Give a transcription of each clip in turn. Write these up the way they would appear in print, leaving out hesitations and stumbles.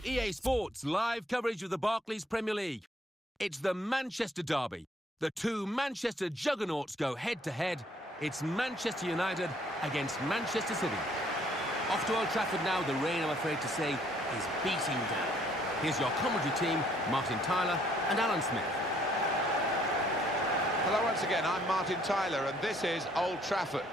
EA Sports live coverage of the Barclays Premier League. It's the Manchester derby. The two Manchester juggernauts go head-to-head. It's Manchester United against Manchester City. Off to Old Trafford now, the rain, I'm afraid to say, is beating down. Here's your commentary team, Martin Tyler and Alan Smith. Hello once again, I'm Martin Tyler and this is Old Trafford.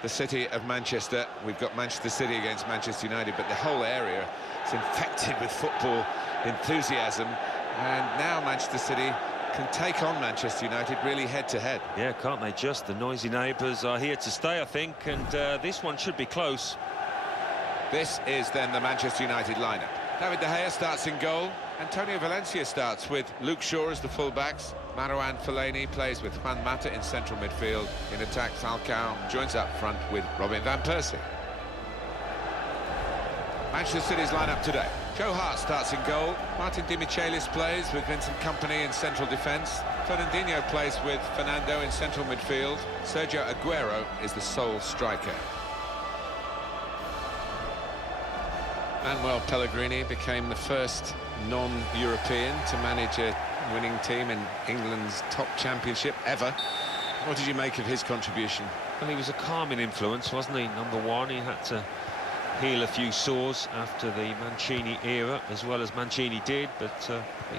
The city of Manchester. We've got Manchester City against Manchester United, but the whole area is infected with football enthusiasm, and now Manchester City can take on Manchester United really head-to-head. Yeah, can't they just? The noisy neighbours are here to stay, I think, and this one should be close. This is then the Manchester United lineup. David De Gea starts in goal. Antonio Valencia starts with Luke Shaw as the full-backs. Marouane Fellaini plays with Juan Mata in central midfield. In attack, Falcao joins up front with Robin van Persie. Manchester City's lineup today. Joe Hart starts in goal. Martin Di Michelis plays with Vincent Kompany in central defence. Fernandinho plays with Fernando in central midfield. Sergio Aguero is the sole striker. Manuel Pellegrini became the first non-European to manage a winning team in England's top championship ever. What did you make of his contribution? Well, he was a calming influence, wasn't he? Number one, he had to heal a few sores after the Mancini era, as well as Mancini did, but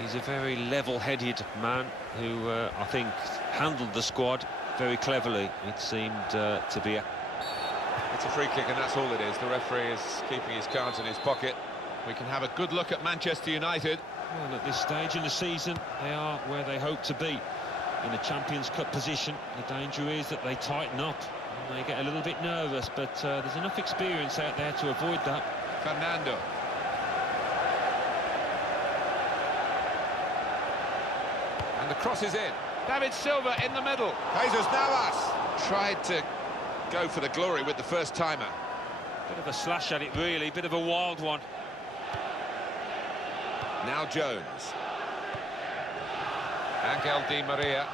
he's a very level-headed man who, I think, handled the squad very cleverly. It seemed to be a... It's a free kick and that's all it is. The referee is keeping his cards in his pocket. We can have a good look at Manchester United. Well, at this stage in the season, they are where they hope to be. In a Champions Cup position, the danger is that they tighten up and they get a little bit nervous, but there's enough experience out there to avoid that. Fernando. And the cross is in. David Silva in the middle. Jesus Navas tried to go for the glory with the first timer. Bit of a slash at it, really, bit of a wild one. Now Jones. Angel Di Maria.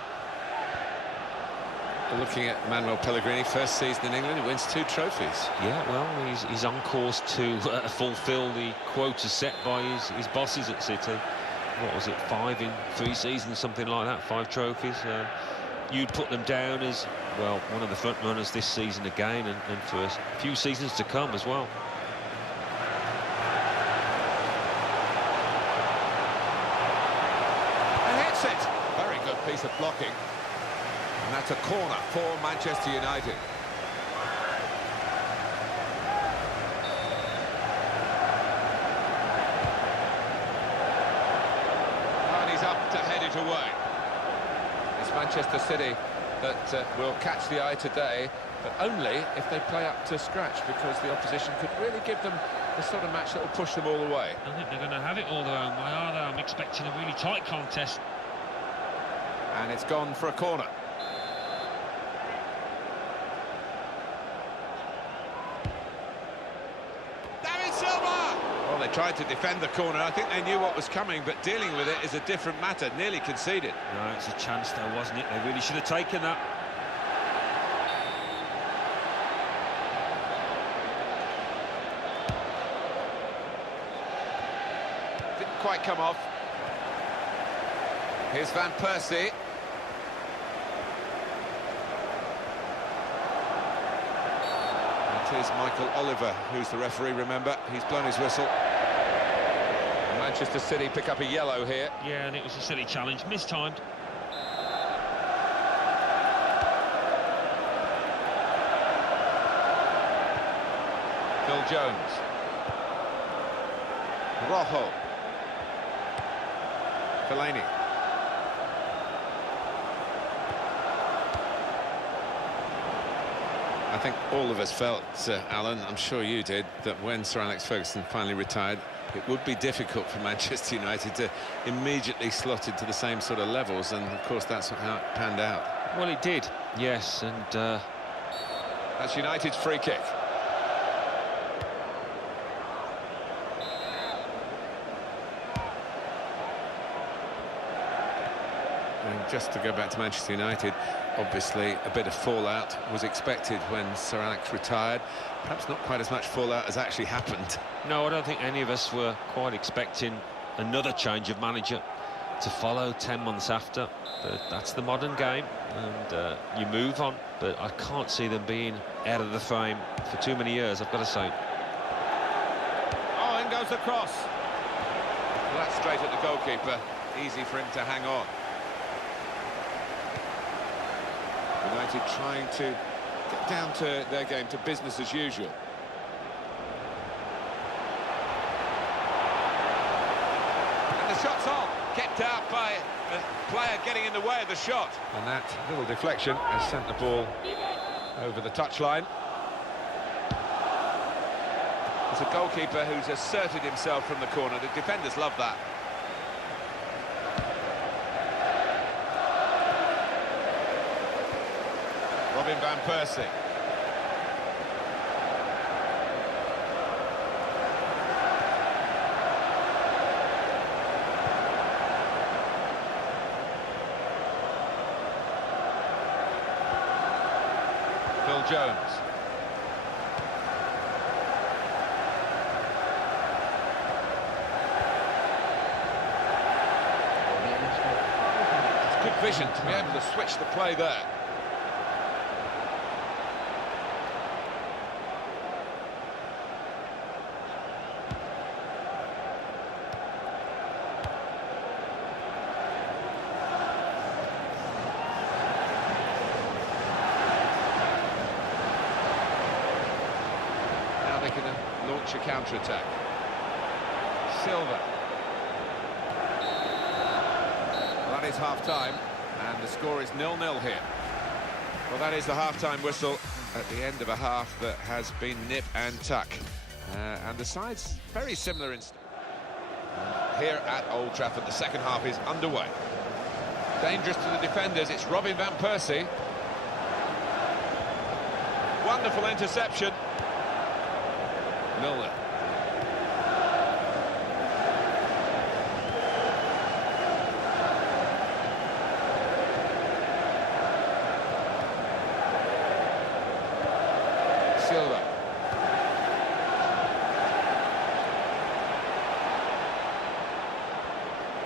Looking at Manuel Pellegrini, first season in England, he wins 2 trophies. Yeah, well, he's on course to fulfil the quota set by his bosses at City. What was it, 5 in 3 seasons, something like that, 5 trophies. You'd put them down as, well, one of the front runners this season again, and for a few seasons to come as well. And hits it! Very good piece of blocking. And that's a corner for Manchester United. And he's up to head it away. It's Manchester City that will catch the eye today, but only if they play up to scratch, because the opposition could really give them the sort of match that will push them all the way. I think they're going to have it all their own way, are they? I'm expecting a really tight contest. And it's gone for a corner. David Silva! Well, they tried to defend the corner. I think they knew what was coming, but dealing with it is a different matter. Nearly conceded. No, it's a chance though, wasn't it? They really should have taken that. Didn't quite come off. Here's Van Persie. It is Michael Oliver who's the referee, remember. He's blown his whistle. Manchester City pick up a yellow here. Yeah, and it was a silly challenge, mistimed. Phil Jones. Rojo. Fellaini. I think all of us felt, Alan, I'm sure you did, that when Sir Alex Ferguson finally retired, it would be difficult for Manchester United to immediately slot into the same sort of levels, and of course that's how it panned out. Well, it did, yes, and... That's United's free kick. And just to go back to Manchester United, obviously a bit of fallout was expected when Sir Alex retired. Perhaps not quite as much fallout as actually happened. No, I don't think any of us were quite expecting another change of manager to follow 10 months after. But that's the modern game, and you move on. But I can't see them being out of the frame for too many years, I've got to say. Oh, in goes the cross. Well, that's straight at the goalkeeper. Easy for him to hang on. United trying to get down to their game, to business as usual. And the shot's on, kept out by a player getting in the way of the shot. And that little deflection has sent the ball over the touchline. It's a goalkeeper who's asserted himself from the corner. The defenders love that. Robin van Persie. Phil Jones. It's good vision to be able to switch the play there. Launch a counter-attack. Silva. Well, that is half-time, and the score is 0-0 here. Well, that is the half-time whistle at the end of a half that has been nip and tuck. And the sides very similar in... Here at Old Trafford, the second half is underway. Dangerous to the defenders, it's Robin van Persie. Wonderful interception. Milner. Silva.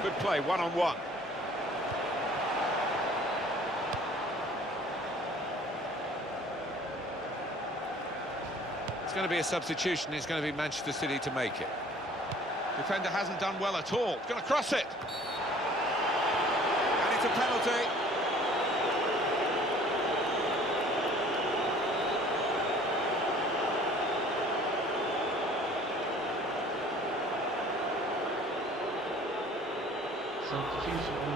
Good play, one-on-one. It's going to be a substitution. It's going to be Manchester City to make it. Defender hasn't done well at all. Going to cross it. And it's a penalty.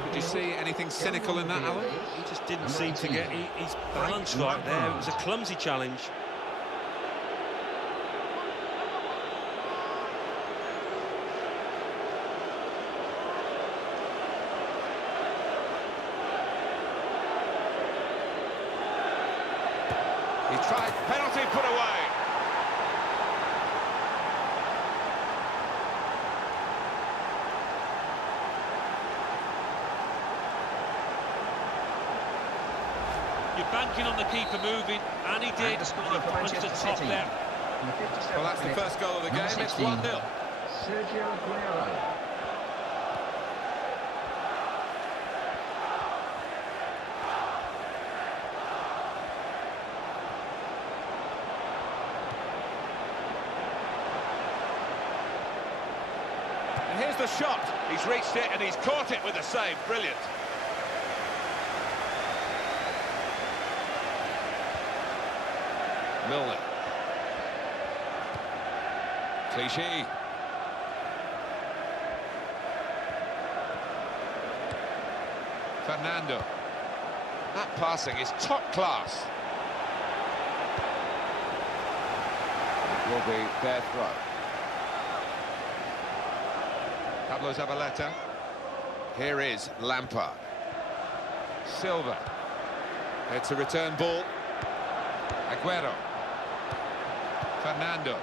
Did you see anything cynical in that, Alan? He just didn't seem to get his balance right there. It was a clumsy challenge. He tried, penalty put away. You're banking on the keeper moving, and he did. He punched the top there. Well, that's the first goal of the game. It's 1-0. Sergio Aguero. And here's the shot. He's reached it and he's caught it with a save. Brilliant. Milner. Clichy. Fernando. That passing is top class. It will be their throw. Pablo Zabaleta. Here is Lampard. Silva. It's a return ball. Aguero. Fernando.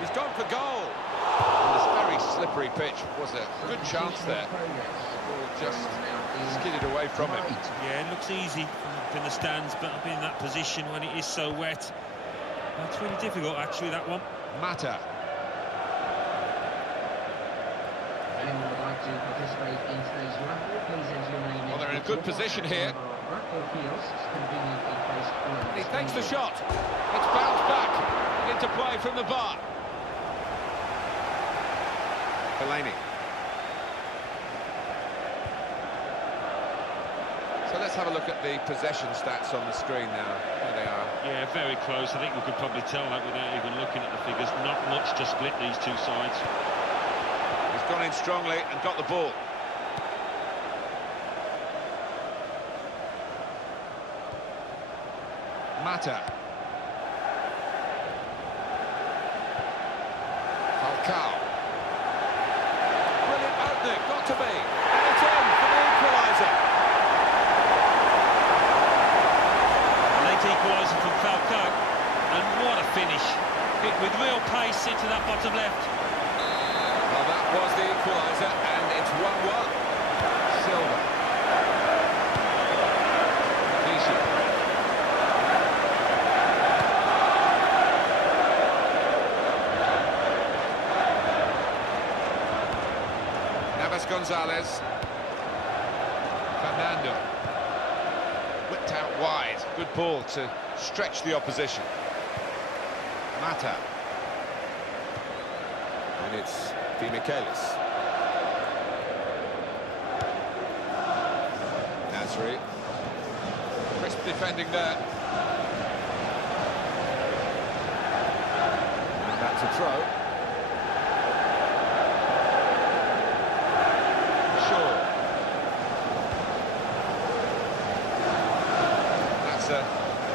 He's gone for goal. On this very slippery pitch was a good chance there. Ball just skidded away from him. Yeah, it looks easy from in the stands, but I've been in that position when it is so wet. It's really difficult, actually, that one. Mata. Anyone would like to participate in today's raffle, please enter your name. Well, they're in a good position here. He takes the shot. It's bounced back into play from the bar. Fellaini. So let's have a look at the possession stats on the screen now. There they are. Yeah, very close. I think we could probably tell that without even looking at the figures. Not much to split these two sides. He's gone in strongly and got the ball. Mata. Falcao. Brilliant opening, got to be. And it's in for the equaliser. Late equaliser from Falcao. And what a finish. Hit with real pace into that bottom left. Well, that was the equaliser, and it's 1-1. Silva. Vichy. Gonzalez. Fernando. Whipped out wide. Good ball to stretch the opposition. Mata. And it's Michaelis. Nasri. Crisp defending there. And that's a throw.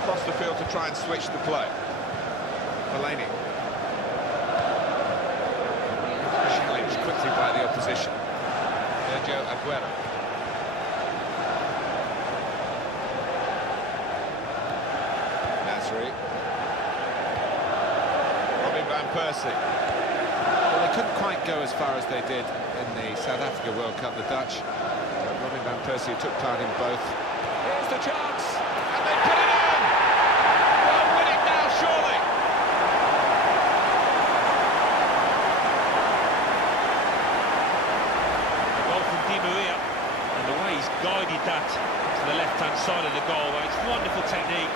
Across the field to try and switch the play. Fellaini. Challenged quickly by the opposition. Sergio Aguero. Nasri. Robin van Persie. Well, they couldn't quite go as far as they did in the South Africa World Cup, the Dutch. But Robin van Persie took part in both. Here's the chance, and they put it in! They'll win it now, surely! The goal from Di Maria, and the way he's guided that to the left-hand side of the goal, it's wonderful technique.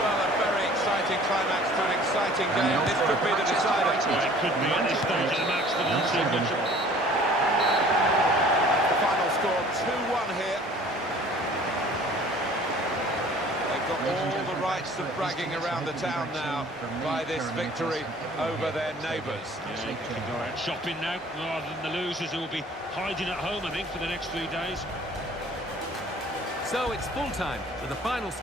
Well, a very exciting climax to an exciting game. This could be the decider. Well, it could be at this stage of the match, but not too much. The final score 2-1 here. They've got all the rights of bragging around the town now by this victory over their neighbours. Yeah, they can go out shopping now, rather than the losers who will be hiding at home, I think, for the next 3 days. So it's full time with the final